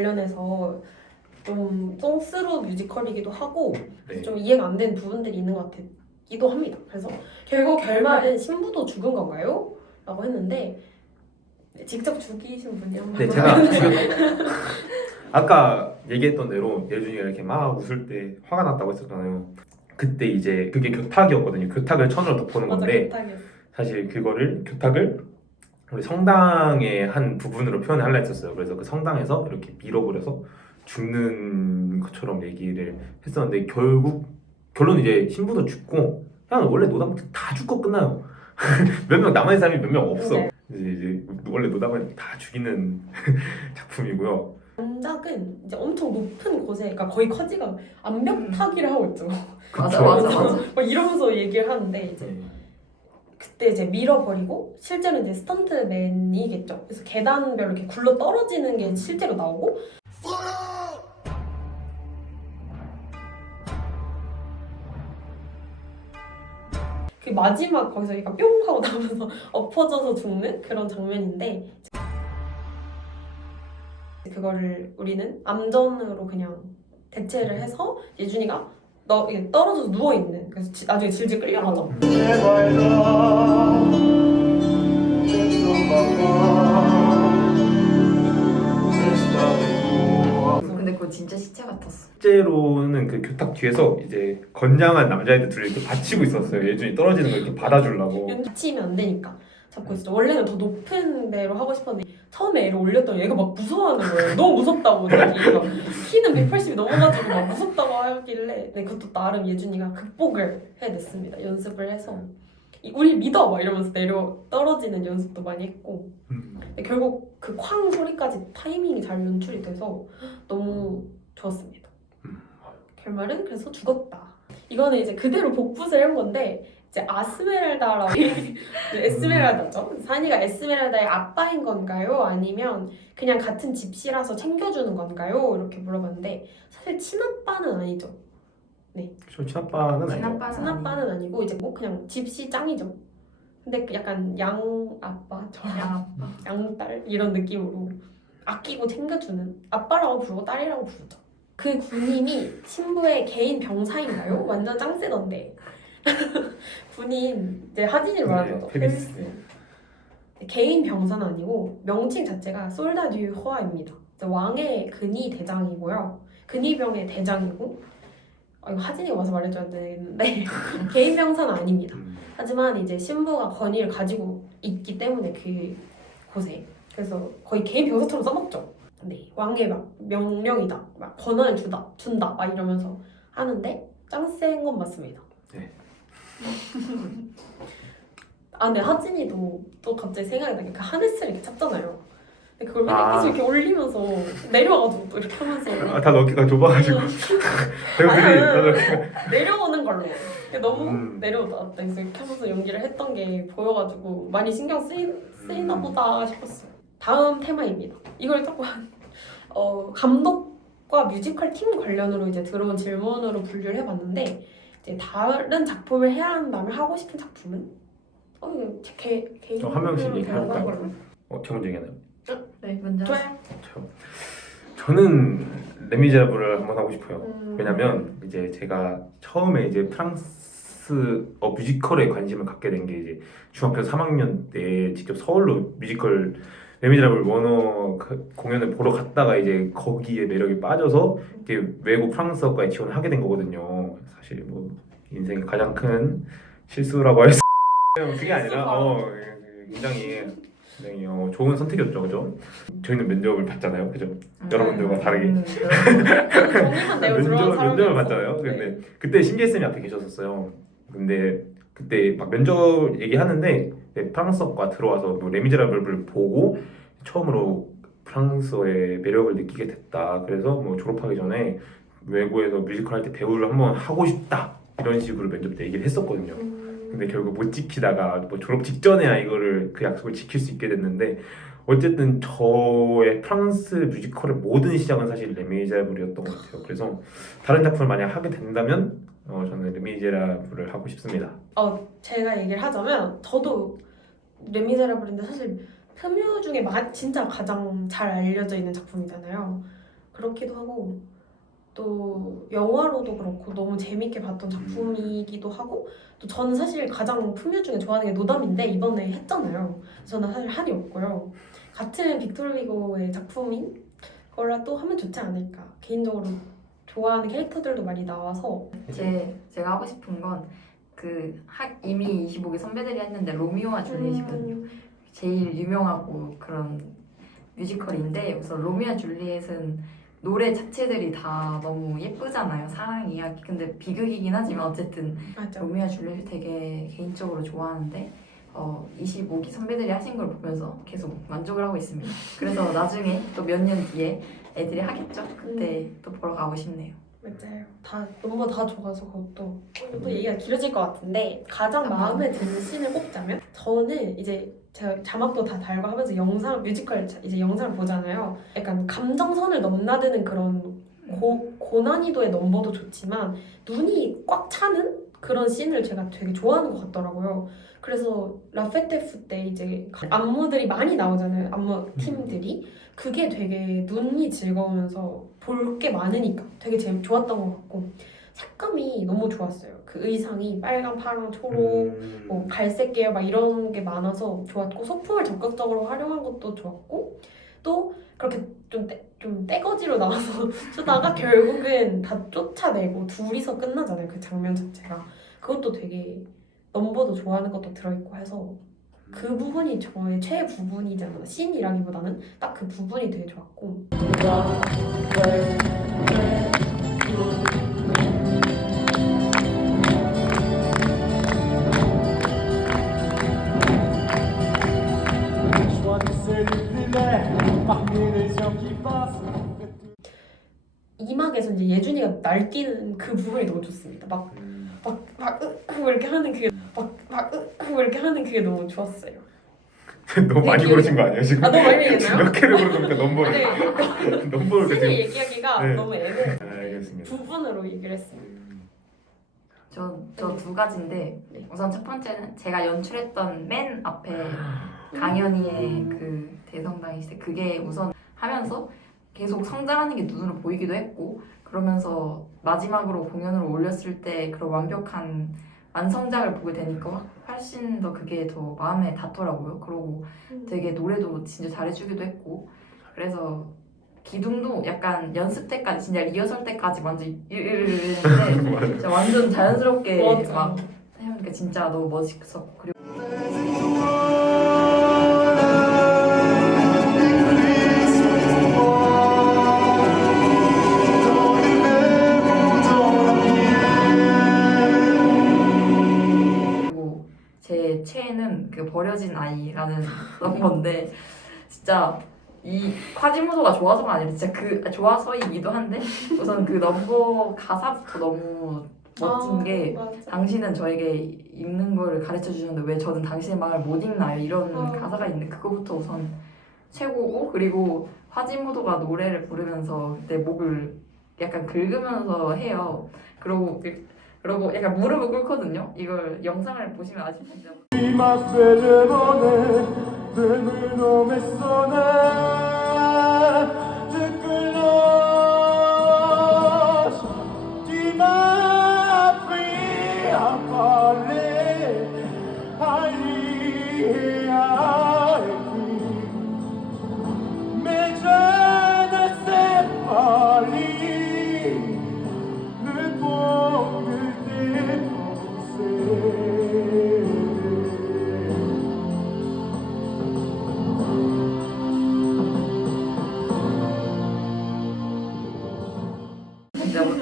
관련해서 좀 송스루 뮤지컬이기도 하고 네. 좀 이해가 안 되는 부분들이 있는 것 같기도 합니다. 그래서 결국 결말은 신부도 죽은 건가요? 라고 했는데 직접 죽이신 분이 한 분. 네, 제가 아까 얘기했던 대로 예준이가 이렇게 막 웃을 때 화가 났다고 했었잖아요. 그때 이제 그게 교탁이었거든요. 교탁을 천으로 덮어놓은 맞아, 건데 교탁이었어. 사실 그거를 교탁을 우리 성당의 한 부분으로 표현을 하려 했었어요. 그래서 그 성당에서 이렇게 밀어버려서 죽는 것처럼 얘기를 했었는데 결론 이제 신부도 죽고 그냥 원래 노담 다 죽고 끝나요. 몇 명 남아있는 사람이 몇 명 없어. 네. 이제 원래 노담은 다 죽이는 작품이고요. 원작은 이제 엄청 높은 곳에, 그러니까 거의 커지가 암벽타기를 하고 있죠. 맞아 그쵸? 맞아. 막 이러면서 얘기를 하는데 이제 네. 그때 이제 밀어버리고 실제로 이제 스턴트맨이겠죠. 그래서 계단별로 이렇게 굴러 떨어지는 게 실제로 나오고 그 마지막 거기서 약간 뿅 하고 나오면서 엎어져서 죽는 그런 장면인데 그거를 우리는 암전으로 그냥 대체를 해서 예준이가 이게 떨어져서 누워있는, 그래서 나중에 질질 끌려가죠. 근데 그거 진짜 시체 같았어. 실제로는 그 교탁 뒤에서 이제 건장한 남자애들 둘이 이렇게 받치고 있었어요. 예준이 떨어지는 걸 이렇게 받아주려고. 연기치면 안 되니까 잡고 있었죠. 원래는 더 높은 데로 하고 싶었는데 처음에 애를 올렸더니 얘가 막 무서워하는 거예요. 너무 무섭다고 자기가 키는 180이 넘어가지고 막 무섭다고 하길래 네, 그것도 나름 예준이가 극복을 해냈습니다. 연습을 해서 우리 믿어 막 이러면서 내려 떨어지는 연습도 많이 했고 근데 결국 그 쾅 소리까지 타이밍이 잘 연출이 돼서 너무 좋았습니다. 결말은 그래서 죽었다. 이거는 이제 그대로 복붙을 한 건데 이제 아스메랄다라고 에스메랄다죠. 산이가 에스메랄다의 아빠인 건가요? 아니면 그냥 같은 집시라서 챙겨주는 건가요? 이렇게 물어봤는데 사실 친아빠는 아니죠. 저 친아빠는 아니에요. 친아빠는 친아빠는 아니고 이제 뭐 그냥 집시 짱이죠. 근데 그 약간 양아빠처럼 양딸 이런 느낌으로 아끼고 챙겨주는 아빠라고 부르고 딸이라고 부르죠. 그 군인이 신부의 개인 병사인가요? 완전 짱세던데. 군인 이제 하진이를 말하는 거죠. 페비스. 페비스. 개인 병사는 아니고 명칭 자체가 솔다 듀 호아입니다. 왕의 근위 대장이고요. 근위병의 대장이고 이거 하진이가 와서 말해줘야 되는데 개인 병사는 아닙니다. 하지만 이제 신부가 권위를 가지고 있기 때문에 그 곳에 그래서 거의 개인 병사처럼 써먹죠. 네, 왕의 막 명령이다, 막 권한을 준다, 막 이러면서 하는데 짱 센 건 맞습니다. 네. 근데 하진이도 또 갑자기 생각이 나게 그 하네스를 이렇게 찾잖아요. 근데 그걸 맨날 계속 이렇게 올리면서 내려와가지고 또 이렇게 하면서 다 넣기가 좁아가지고 배우들이 다 넣기가 내려오는 걸로 너무 음. 내려오다 그래서 이렇게 하면서 연기를 했던 게 보여가지고 많이 신경 쓰이나 보다 싶었어요. 다음 테마입니다. 이걸 조금 감독과 뮤지컬 팀 관련으로 이제 들어온 질문으로 분류를 해봤는데 이제 다른 작품을 해야 한다면 하고 싶은 작품은 제 개인 한 명씩 대화하는 얘기해볼까요? 걸로. 저 먼저 얘기하나요? 네 먼저. 좋아요. 저는 레미제라블을 한번 하고 싶어요. 왜냐면 이제 제가 처음에 이제 프랑스 뮤지컬에 관심을 갖게 된 게 이제 중학교 3학년 때 직접 서울로 뮤지컬 레미제라블 원어 공연을 보러 갔다가 이제 거기에 매력에 빠져서 이제 외국 프랑스어과에 지원을 하게 된 거거든요. 사실 뭐 인생의 가장 큰 실수라고 할 수 그게 아니라 굉장히 좋은 선택이었죠, 그죠? 저희는 면접을 봤잖아요, 그죠? 여러분들과 다르게 정의만 내고 들어온 사람이 면접을 봤잖아요. 근데 그때 신기혜 쌤이 앞에 계셨었어요. 근데 그때 막 면접 얘기하는데 프랑스어과 들어와서 뭐 레미제라블을 보고 처음으로 프랑스어의 매력을 느끼게 됐다. 그래서 뭐 졸업하기 전에 외국에서 뮤지컬 할 때 배우를 한번 하고 싶다. 이런 식으로 면접 때 얘기를 했었거든요. 근데 결국 못 지키다가 뭐 졸업 직전에야 이거를 그 약속을 지킬 수 있게 됐는데 어쨌든 저의 프랑스 뮤지컬의 모든 시작은 사실 레미제라블이었던 것 같아요. 그래서 다른 작품을 만약 하게 된다면 저는 레미제라블을 하고 싶습니다. 제가 얘기를 하자면 저도 레미제라블인데 사실 흡유 중에 진짜 가장 잘 알려져 있는 작품이잖아요. 그렇기도 하고 또 영화로도 그렇고 너무 재밌게 봤던 작품이기도 하고 또 저는 사실 가장 풍류 중에 좋아하는 게 노담인데 이번에 했잖아요. 저는 사실 한이 없고요. 같은 빅토르 위고의 작품인 거라 또 하면 좋지 않을까. 개인적으로 좋아하는 캐릭터들도 많이 나와서 제가 하고 싶은 건 이미 25기 선배들이 했는데 로미오와 줄리엣이거든요. 제일 유명하고 그런 뮤지컬인데 우선 로미오와 줄리엣은 노래 자체들이 다 너무 예쁘잖아요. 사랑 이야기. 근데 비극이긴 하지만 어쨌든 맞아. 로미오와 줄리엣을 되게 개인적으로 좋아하는데 25기 선배들이 하신 걸 보면서 계속 만족을 하고 있습니다. 그래서 나중에 또 몇 년 뒤에 애들이 하겠죠? 그때 또 보러 가고 싶네요. 맞아요. 다 너무 다 좋아서 그것도 또 얘기가 길어질 것 같은데 가장 마음에 드는 씬을 꼽자면 저는 이제 제가 자막도 다 달고 하면서 뮤지컬 이제 영상을 보잖아요. 약간 감정선을 넘나드는 그런 고난이도의 넘버도 좋지만 눈이 꽉 차는 그런 씬을 제가 되게 좋아하는 것 같더라고요. 그래서 라페테프 때 이제 안무들이 많이 나오잖아요. 안무 팀들이. 그게 되게 눈이 즐거우면서 볼 게 많으니까 되게 제일 좋았던 것 같고 색감이 너무 좋았어요. 그 의상이 빨강, 파랑, 초록, 뭐 갈색 계열 막 이런 게 많아서 좋았고 소품을 적극적으로 활용한 것도 좋았고 또 그렇게 좀 떼거지로 나와서 쓰다가 결국은 다 쫓아내고 둘이서 끝나잖아요. 그 장면 자체가. 그것도 되게 넘버도 좋아하는 것도 들어있고 해서 그 부분이 저의 최애 부분이잖아요. 씬이라기보다는 딱 그 부분이 되게 좋았고 이막에서 이제 예준이가 날뛰는 그 부분이 너무 좋습니다. 막 이렇게 하는 그게 이렇게 하는 그게 너무 좋았어요. 너무 많이 기억이 고르신 거 아니에요 지금? 아 너무 많이 얘기했나요? 몇 개를 고르니까 넘버를 네. 넘버를 씬을 지금. 얘기하기가 네. 너무 애매해. 알겠습니다. 부분으로 얘기를 했습니다. 저 두 가지인데 네. 우선 첫 번째는 제가 연출했던 맨 앞에 강연이의 그 대성당의 시대 그게 우선 하면서 계속 성장하는 게 눈으로 보이기도 했고 그러면서 마지막으로 공연으로 올렸을 때 그런 완벽한 완성작을 보게 되니까 훨씬 더 그게 더 마음에 닿더라고요. 그리고 되게 노래도 진짜 잘해주기도 했고 그래서 기둥도 약간 연습 때까지 진짜 리허설 때까지 완전 이랬는데 진짜 완전 자연스럽게 맞아. 막 해보니까 진짜 너무 멋있었고 그리고 제 최애는 그 버려진 아이라는 넘버인데 진짜 이 콰지모도가 좋아서가 아니라 진짜 좋아서이기도 한데 우선 그 넘버 가사부터 너무 멋진 게 맞아. 당신은 저에게 읽는 걸 가르쳐 주셨는데 왜 저는 당신의 마음을 못 읽나요? 이런 가사가 있는데 그거부터 우선 최고고 그리고 화지모도가 노래를 부르면서 그때 목을 약간 긁으면서 해요. 그리고 약간 무릎을 꿇거든요. 이걸 영상을 보시면 아실 텐데. Prima felemone de nome sona de cloche tu m'as appris à parler à lire et à écrire mais je ne sais pas lire le bon de tes pensées.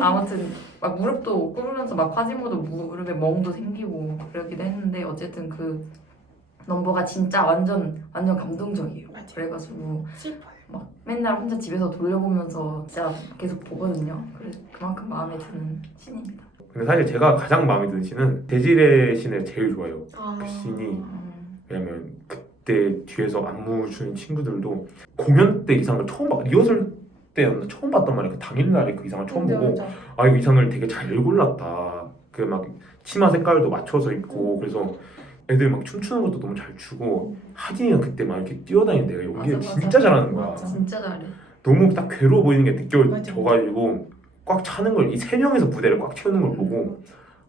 아무튼 막 무릎도 꿇으면서 막 화지모도 무릎에 멍도 생기고 그러기도 했는데 어쨌든 그 넘버가 진짜 완전 감동적이에요. 맞아요. 그래가지고 슬퍼요. 막 맨날 혼자 집에서 돌려보면서 진짜 계속 보거든요. 그래서 그만큼 마음에 드는 신입니다. 근데 사실 제가 가장 마음에 드는 씬은 대질의 씬을 제일 좋아해요. 그 씬이 왜냐면 그때 뒤에서 안무 추는 친구들도 공연 때 이상을 처음 봐 리허설 때였나 처음 봤단 말이야. 그 당일날에 그 이상을 처음 보고 아 이거 이상을 되게 잘 골랐다. 그 막 치마 색깔도 맞춰서 입고 그래서 애들 막 춤추는 것도 너무 잘 추고 하진이가 그때 막 이렇게 뛰어다니는 데가 연기를 맞아. 진짜 잘하는 거야. 맞아. 진짜 잘해. 너무 딱 괴로워 보이는 게 맞아. 느껴져가지고 꽉 차는 걸 이 세 명에서 무대를 꽉 채우는 걸 보고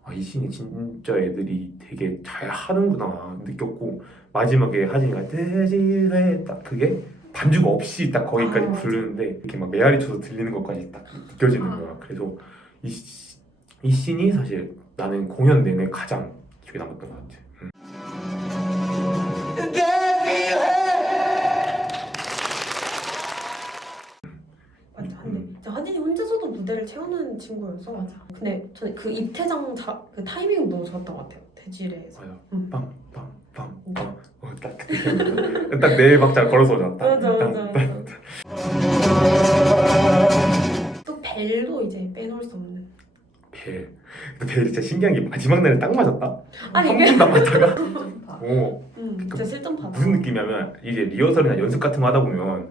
아, 이 씬이 진짜 애들이 되게 잘 하는구나 느꼈고 마지막에 하진이가 대지래 딱 그게 반주가 없이 딱 거기까지 아, 맞아. 부르는데 이렇게 막 메아리 쳐서 들리는 것까지 딱 느껴지는 거야. 그래서 이 씬이 사실 나는 공연 내내 가장 기억에 남았던 것 같아. 맞아. 근데 진짜 한진이 혼자서도 무대를 채우는 친구여서. 맞아. 근데 저는 그 입퇴장 그 타이밍 너무 좋았던 것 같아요. 대지레에서. 맞아. 응. 빵빵빵빵 딱내 박자 걸어서 오잖아. 맞아. 또 벨도 이제 빼놓을 수 없는. 벨. 근데 벨이 진짜 신기한 게 마지막 날에 딱 맞았다. 아니, 한 이게- 번도 안 맞다가. 좋다. 진짜 실전 받아. 무슨 느낌이냐면 이제 리허설이나 연습 같은 거 하다 보면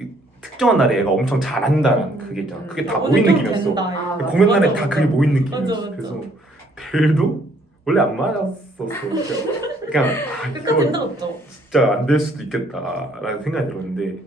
이 특정한 날에 얘가 엄청 잘한다는 그게 있잖아. 그게 다 모인 느낌이었어. 아, 맞아. 공연 날에 맞아, 다 맞아. 그게 모인 느낌이었어. 맞아. 그래서 벨도 원래 안 맞았었어. 그냥 끝까지 이거 힘들었죠. 진짜 안 될 수도 있겠다라는 생각이 들었는데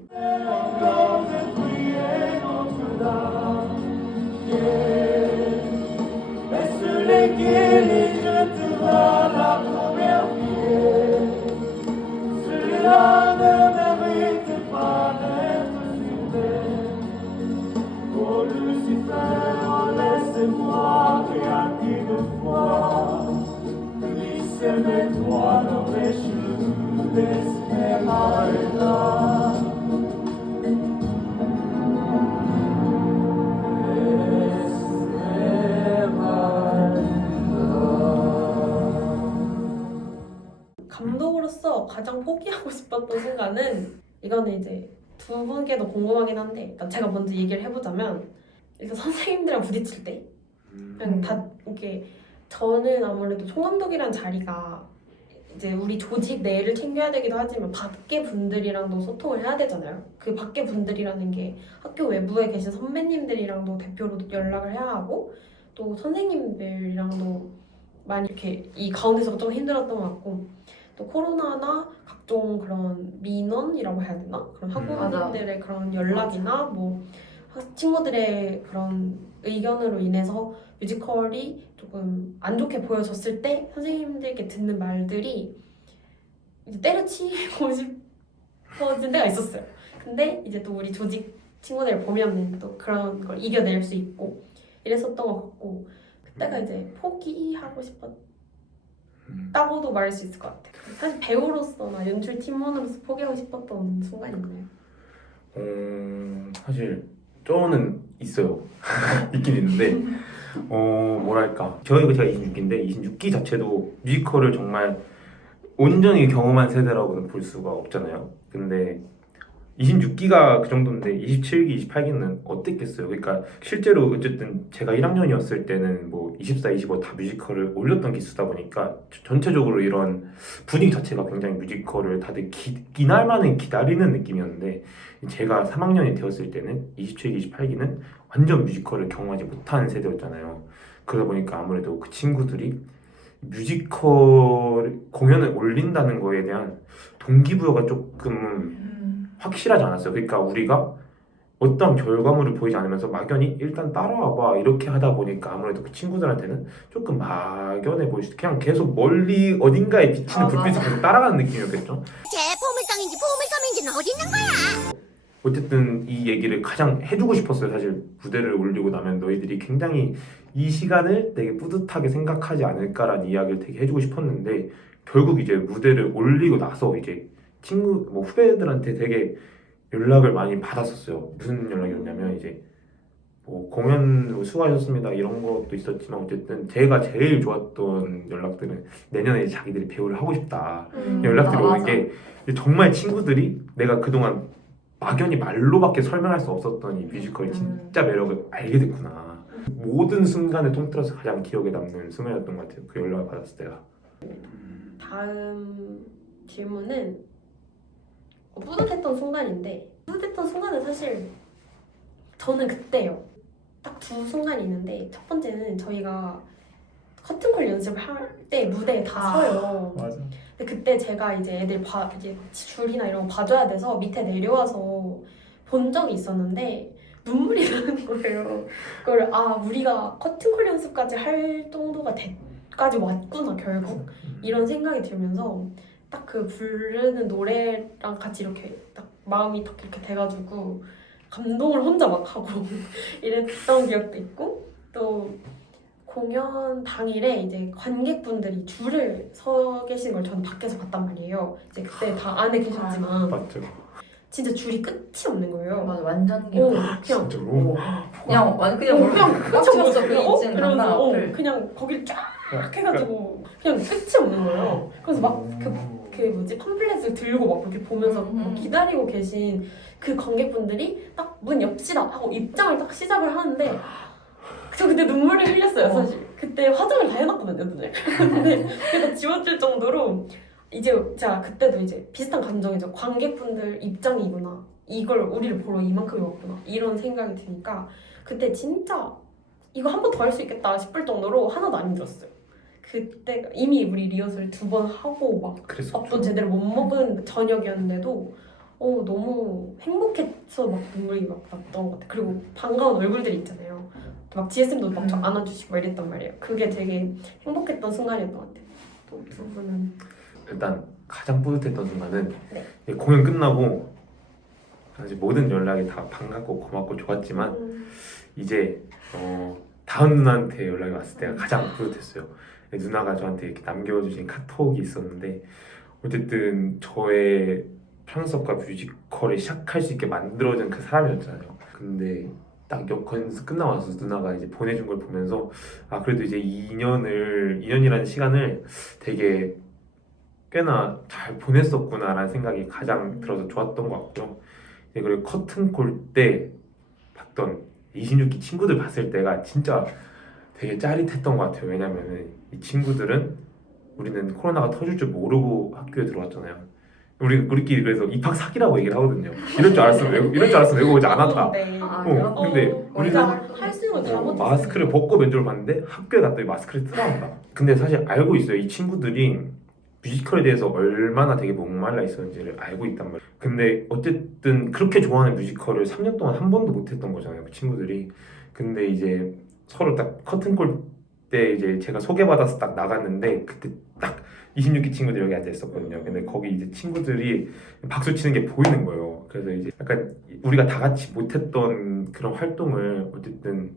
Laissez-moi regarder de fois, glissez-moi dans les cheveux, laisse-moi là. 감독으로서 가장 포기하고 싶었던 순간은 이거는 이제 두 분께도 궁금하긴 한데 일단 제가 먼저 얘기를 해보자면 일단 선생님들이랑 부딪힐 때 그냥 다 이렇게 저는 아무래도 총감독이란 자리가 이제 우리 조직 내를 챙겨야 되기도 하지만 밖에 분들이랑도 소통을 해야 되잖아요. 그 밖에 분들이라는 게 학교 외부에 계신 선배님들이랑도 대표로 연락을 해야 하고 또 선생님들이랑도 많이 이렇게 이 가운데서가 좀 힘들었던 것 같고 또 코로나나 각종 그런 민원이라고 해야 되나? 그런 학부모님들의 그런 연락이나 뭐 친구들의 그런 의견으로 인해서 뮤지컬이 조금 안 좋게 보여졌을 때 선생님들께 듣는 말들이 이제 때려치고 싶어진 때가 있었어요. 근데 이제 또 우리 조직 친구들 보면은 또 그런 걸 이겨낼 수 있고 이랬었던 것 같고 그때가 이제 포기하고 싶었다고도 말할 수 있을 것 같아요. 사실 배우로서나 연출 팀원으로서 포기하고 싶었던 순간이 있나요? 사실 저는 있어요. 있긴 있는데 뭐랄까 제가 26기인데 26기 자체도 뮤지컬을 정말 온전히 경험한 세대라고는 볼 수가 없잖아요. 근데 26기가 그 정도인데 27기, 28기는 어땠겠어요? 그러니까 실제로 어쨌든 제가 1학년이었을 때는 뭐 24, 25 다 뮤지컬을 올렸던 기수다 보니까 전체적으로 이런 분위기 자체가 굉장히 뮤지컬을 다들 이날만은 기다리는 느낌이었는데 제가 3학년이 되었을 때는 27기, 28기는 완전 뮤지컬을 경험하지 못한 세대였잖아요. 그러다 보니까 아무래도 그 친구들이 뮤지컬 공연을 올린다는 거에 대한 동기부여가 조금 확실하지 않았어요. 그러니까 우리가 어떤 결과물을 보이지 않으면서 막연히 일단 따라와봐 이렇게 하다 보니까 아무래도 그 친구들한테는 조금 막연해 보일 수 있어. 그냥 계속 멀리 어딘가에 비치는 불빛을 맞아. 계속 따라가는 느낌이었겠죠. 쟤 보물상인지 보물섬인지는 어디 있는 거야? 어쨌든 이 얘기를 가장 해주고 싶었어요. 사실 무대를 올리고 나면 너희들이 굉장히 이 시간을 되게 뿌듯하게 생각하지 않을까라는 이야기를 되게 해주고 싶었는데 결국 이제 무대를 올리고 나서 이제 친구 뭐 후배들한테 되게 연락을 많이 받았었어요. 무슨 연락이었냐면 이제 뭐 공연 수고하셨습니다 이런 것도 있었지만 어쨌든 제가 제일 좋았던 연락들은 내년에 이제 자기들이 배우를 하고 싶다 연락들이 오는 게 정말 친구들이 내가 그동안 막연히 말로밖에 설명할 수 없었던 이 뮤지컬의 진짜 매력을 알게 됐구나. 모든 순간을 통틀어서 가장 기억에 남는 순간이었던 것 같아요. 그 연락을 받았을 때가. 다음 질문은 뿌듯했던 순간인데 뿌듯했던 순간은 사실 저는 그때요. 딱 두 순간이 있는데 첫 번째는 저희가 커튼콜 연습을 할 때 무대에 다 서요. 맞아. 근데 그때 제가 이제 애들 이제 줄이나 이런 거 봐줘야 돼서 밑에 내려와서 본 적이 있었는데 눈물이 나는 거예요. 그걸 우리가 커튼콜 연습까지 할 정도가 까지 왔구나 결국 이런 생각이 들면서 딱 그 부르는 노래랑 같이 이렇게 딱 마음이 딱 이렇게 돼가지고 감동을 혼자 막 하고 이랬던 기억도 있고 또 공연 당일에 이제 관객분들이 줄을 서 계신 걸 저는 밖에서 봤단 말이에요. 이제 그때 다 안에 계셨지만 맞죠. 진짜 줄이 끝이 없는 거예요. 맞아 완전 그냥 진짜로. 그냥 끝이 꽉 채웠어 그 없는 2층 강당 앞을. 그냥 거길 쫙 해가지고 그냥 끝이 없는 거예요. 그래서 막 그 뭐지 팜플렛을 들고 막 그렇게 보면서 막 기다리고 계신 그 관객분들이 딱 문 엽시다 하고 입장을 딱 시작을 하는데 저 그때 눈물을 흘렸어요 사실. 그때 화장을 다 해놨거든요 눈을. 근데 그게 다 지워질 정도로 이제 제가 그때도 이제 비슷한 감정이죠. 관객분들 입장이구나. 이걸 우리를 보러 이만큼이 왔구나. 이런 생각이 드니까 그때 진짜 이거 한 번 더 할 수 있겠다 싶을 정도로 하나도 안 힘들었어요. 그때 이미 우리 리허설 2번 하고 막 그랬었죠. 밥도 제대로 못 먹은 저녁이었는데도 너무 행복해서 막 눈물이 막 났던 것 같아요. 그리고 반가운 얼굴들이 있잖아요. 막 GSM도 막 저 안아주시고 막 이랬단 말이에요. 그게 되게 행복했던 순간이었던 것 같아요. 또 두 분은? 일단 가장 뿌듯했던 순간은 네. 공연 끝나고 사실 모든 연락이 다 반갑고 고맙고 좋았지만 이제 다은 누나한테 연락이 왔을 때가 가장 뿌듯했어요. 누나가 저한테 이렇게 남겨주신 카톡이 있었는데 어쨌든 저의 프랑스어과 뮤지컬을 시작할 수 있게 만들어준 그 사람이었잖아요. 근데 딱 역컨스 끝나고 나서 누나가 이제 보내준 걸 보면서 그래도 이제 2년이라는 시간을 되게 꽤나 잘 보냈었구나라는 생각이 가장 들어서 좋았던 것 같고요. 그리고 커튼콜 때 봤던 26기 친구들 봤을 때가 진짜 되게 짜릿했던 것 같아요. 왜냐면은 이 친구들은 우리는 코로나가 터질 줄 모르고 학교에 들어왔잖아요. 우리끼리 그래서 입학 사기라고 얘기를 하거든요. 이럴 줄 알았으면 외고 오지 않았다. 근데 우리는 할 수 있는 거 다 못했어요. 마스크를 벗고 면접을 봤는데 학교에 갔더니 마스크를 틀어한다. 근데 사실 알고 있어요. 이 친구들이 뮤지컬에 대해서 얼마나 되게 목말라 있었는지를 알고 있단 말이에요. 근데 어쨌든 그렇게 좋아하는 뮤지컬을 3년 동안 한 번도 못했던 거잖아요. 그 친구들이. 근데 이제 서로 딱 커튼콜 때 이제 제가 소개받아서 딱 나갔는데 그때 딱 26기 친구들이 여기 앉아 있었거든요. 근데 거기 이제 친구들이 박수 치는 게 보이는 거예요. 그래서 이제 약간 우리가 다 같이 못했던 그런 활동을 어쨌든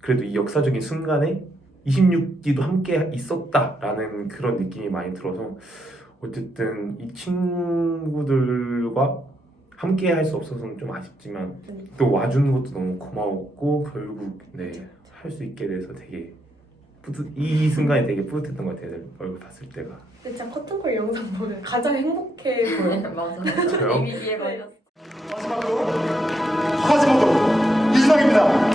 그래도 이 역사적인 순간에 26기도 함께 있었다라는 그런 느낌이 많이 들어서 어쨌든 이 친구들과 함께 할 수 없어서는 좀 아쉽지만 또 와주는 것도 너무 고마웠고 결국 할 수 있게 돼서 되게 이 순간이 되게 뿌듯했던 것 같아요. 얼굴 봤을 때가. 진짜 커튼콜 영상 보면 가장 행복해 보여요. 맞아. 저요? 이미지에 걸렸어. 마지막으로 화제모도 이수상입니다.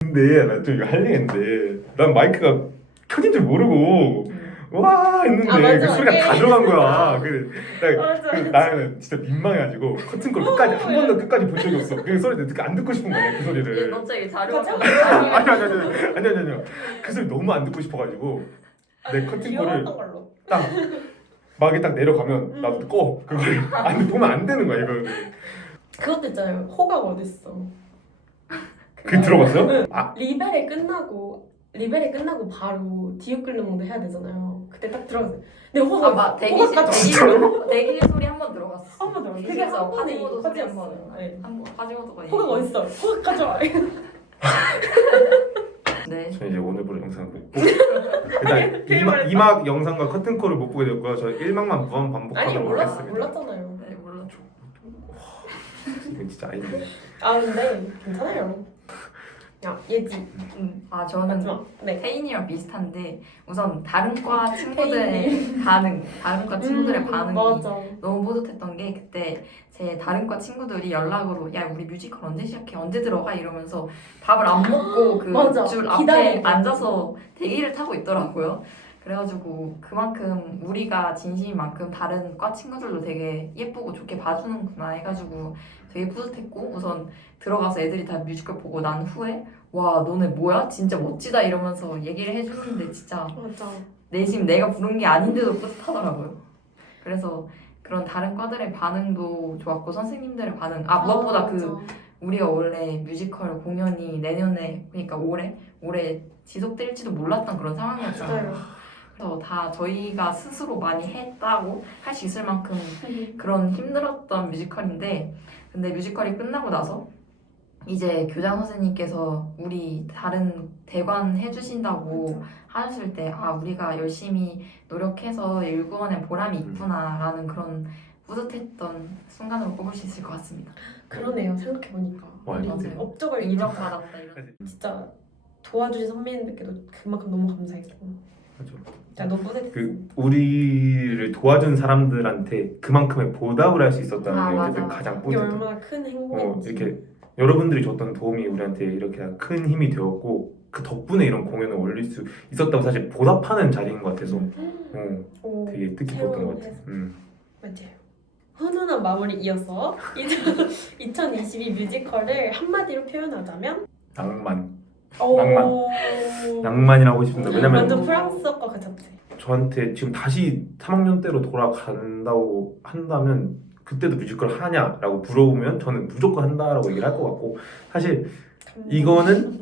근데 나 좀 이거 할 얘기인데 난 마이크가 켜진 줄 모르고 와 했는데 맞아. 그 소리가 다 들어간 거야. 맞아. 나는 진짜 민망해가지고 커튼콜 끝까지 한 번도 끝까지 본 적이 없어. 그 소리 안 듣고 싶은 거야. 그 소리를. 갑자기 자료 맞아? 아니. 그 소리 너무 안 듣고 싶어가지고 내 커튼콜을 귀여웠던 걸로. 딱 막이 딱 내려가면 나도 꺼. 그걸 안 보면 안 되는 거야 이거. 그것도 있잖아요. 호각 어딨어. 그 들어봤어요? 응. 리벨이 끝나고 바로 디오클르몽드 해야 되잖아요. 그때 딱 들어갔어요. 근데 호각 대기실 소리 한 번 들어갔어. 한번 들어갔어요. 그게 대기실에서 한 번에 카지모도 소리 한 커지였어요. 번. 네. 한번 카지모도가 호각 어딨어? 호각 가져와. 네. 저는 이제 오늘부로 영상을 못 보고 일단 2막 영상과 커튼콜을 못 보게 됐고요. 저 1막만 무한 아니 반복하도록 하겠습니다. 몰랐잖아요. 네 몰랐죠. 이건 진짜 아닌데. 근데 괜찮아요. 야 예지. 저는 마지막. 네. 태인이랑 비슷한데 우선 다른 과 친구들의 반응, 다른 과 친구들의 반응이 맞아. 너무 뿌듯했던 게 그때 제 다른 과 친구들이 연락으로 야 우리 뮤지컬 언제 시작해 언제 들어가 이러면서 밥을 안 먹고 맞아. 그 줄 앞에 기다리고. 앉아서 대기를 타고 있더라고요. 그래가지고 그만큼 우리가 진심인 만큼 다른 과 친구들도 되게 예쁘고 좋게 봐주는구나 해가지고 되게 뿌듯했고 우선 들어가서 애들이 다 뮤지컬 보고 난 후에 와 너네 뭐야? 진짜 멋지다 이러면서 얘기를 해주는데 진짜 맞아. 내심 내가 부른 게 아닌데도 뿌듯하더라고요. 그래서 그런 다른 과들의 반응도 좋았고 선생님들의 반응 무엇보다 맞아. 우리가 원래 뮤지컬 공연이 내년에 그러니까 올해 지속될지도 몰랐던 그런 상황이었잖아요. 맞아요. 그래서 다 저희가 스스로 많이 했다고 할 수 있을 만큼 그런 힘들었던 뮤지컬인데 근데 뮤지컬이 끝나고 나서 이제 교장 선생님께서 우리 다른 대관 해주신다고 하셨을 때 우리가 열심히 노력해서 일구어낸 보람이 있구나라는 그런 뿌듯했던 순간으로 꼽을 수 있을 것 같습니다. 그러네요. 생각해보니까 우리 맞아요. 이제 업적을 인정받았다 이런. 진짜 도와주신 선배님들께도 그만큼 너무 감사했고 맞아. 진짜 너무 뿌듯했어요. 그 우리를 도와준 사람들한테 그만큼의 보답을 할 수 있었다는 게 맞아. 어쨌든 가장 이게 뿌듯했죠. 얼마나 큰 행복인지. 이렇게 여러분들이 줬던 도움이 우리한테 이렇게 큰 힘이 되었고 그 덕분에 이런 공연을 올릴 수 있었다고 사실 보답하는 자리인 것 같아서 오, 되게 뜻깊었던 새로운 것 같아요. 맞아요. 훈훈한 마무리 이어서 2022 뮤지컬을 한마디로 표현하자면 낭만. 오, 낭만이라고 하고 싶습니다. 왜냐면 완전 프랑스어과 그 자체. 저한테 지금 다시 3학년 때로 돌아간다고 한다면 그때도 뮤지컬 하냐라고 물어보면 저는 무조건 한다라고 얘기를 할 것 같고 사실 이거는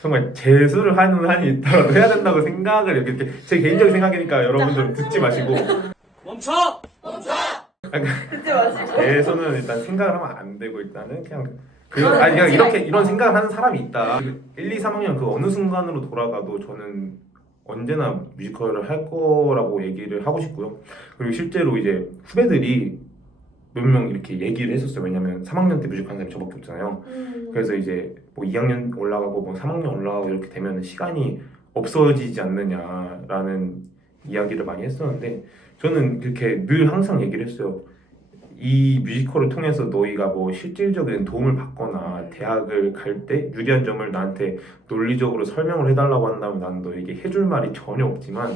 정말 재수를 하는 한이 있더라도 해야 된다고 생각을 이렇게 제 개인적인 생각이니까 여러분들 듣지 마시고 듣지 마시고. 재수는 일단 생각을 하면 안 되고 일단은 그냥 이렇게 이런 생각을 하는 사람이 있다. 1, 2, 3학년 그 어느 순간으로 돌아가도 저는 언제나 뮤지컬을 할 거라고 얘기를 하고 싶고요. 그리고 실제로 이제 후배들이 몇 명 이렇게 얘기를 했었어요. 왜냐면 3학년 때 뮤지컬 한 사람이 저밖에 없잖아요. 그래서 이제 뭐 2학년 올라가고 뭐 3학년 올라가고 이렇게 되면 시간이 없어지지 않느냐라는 이야기를 많이 했었는데 저는 그렇게 늘 항상 얘기를 했어요. 이 뮤지컬을 통해서 너희가 뭐 실질적인 도움을 받거나 대학을 갈 때 유리한 점을 나한테 논리적으로 설명을 해달라고 한다면 나는 너에게 해줄 말이 전혀 없지만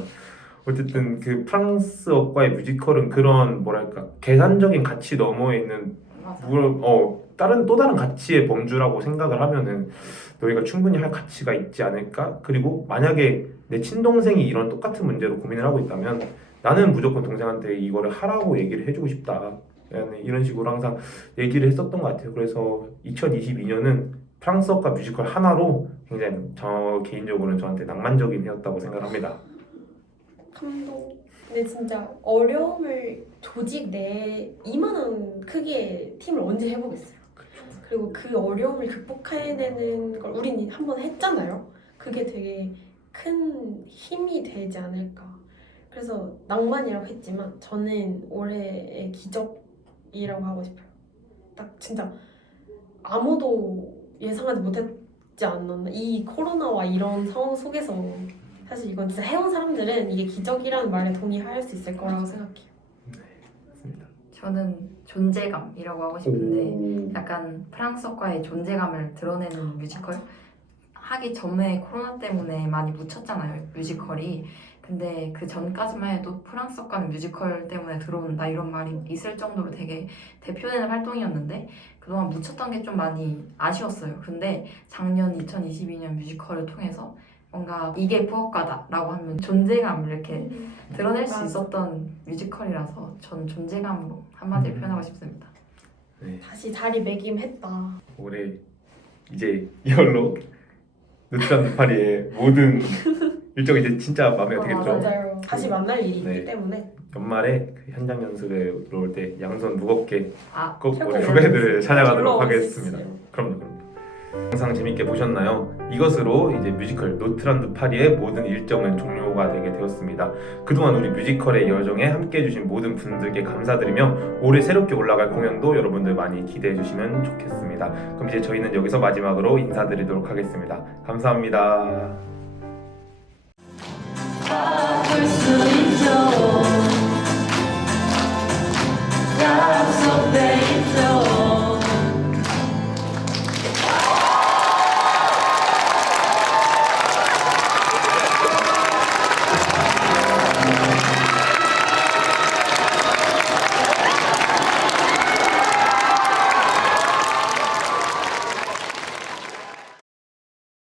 어쨌든 그 프랑스어과의 뮤지컬은 그런 뭐랄까 계산적인 가치 너머에 있는 또 다른 가치의 범주라고 생각을 하면은 너희가 충분히 할 가치가 있지 않을까? 그리고 만약에 내 친동생이 이런 똑같은 문제로 고민을 하고 있다면 나는 무조건 동생한테 이거를 하라고 얘기를 해주고 싶다. 이런 식으로 항상 얘기를 했었던 것 같아요. 그래서 2022년은 프랑스어과 뮤지컬 하나로 굉장히 저 개인적으로는 저한테 낭만적인 해였다고 생각합니다. 감동. 근데 진짜 어려움을 조직 내 이만한 크기의 팀을 언제 해보겠어요. 그리고 그 어려움을 극복해내는 걸 우린 한번 했잖아요. 그게 되게 큰 힘이 되지 않을까. 그래서 낭만이라고 했지만 저는 올해의 기적이라고 하고 싶어요. 딱 진짜 아무도 예상하지 못했지 않았나. 이 코로나와 이런 상황 속에서 사실 이건 진짜 해온 사람들은 이게 기적이라는 말에 동의할 수 있을 거라고 생각해요. 맞습니다. 저는 존재감이라고 하고 싶은데 약간 프랑스어과의 존재감을 드러내는 뮤지컬 하기 전에 코로나 때문에 많이 묻혔잖아요 뮤지컬이. 근데 그 전까지만 해도 프랑스어과는 뮤지컬 때문에 들어온다 이런 말이 있을 정도로 되게 대표되는 활동이었는데 그동안 묻혔던 게 좀 많이 아쉬웠어요. 근데 작년 2022년 뮤지컬을 통해서 뭔가 이게 부업과다라고 하면 존재감을 이렇게 드러낼 수 있었던 뮤지컬이라서 전 존재감으로 한마디로 표현하고 싶습니다. 네. 다시 자리매김했다. 올해 이제 이걸로 노트람 파리의 모든 일정이 이제 진짜 마무리가 되겠죠. 맞아요. 다시 만날 일이 있기 네. 때문에 연말에 그 현장 연습에 들어올 때 양손 무겁게 꼭 최고 우리 후배들을 찾아가도록 놀러올 수 하겠습니다. 있어요. 그럼요. 영상 재밌게 보셨나요? 이것으로 이제 뮤지컬 노트람드 파리의 모든 일정은 종료가 되게 되었습니다. 그동안 우리 뮤지컬의 여정에 함께해 주신 모든 분들께 감사드리며 올해 새롭게 올라갈 공연도 여러분들 많이 기대해 주시면 좋겠습니다. 그럼 이제 저희는 여기서 마지막으로 인사드리도록 하겠습니다. 감사합니다. 바꿀 수 있죠. 약속돼 있죠.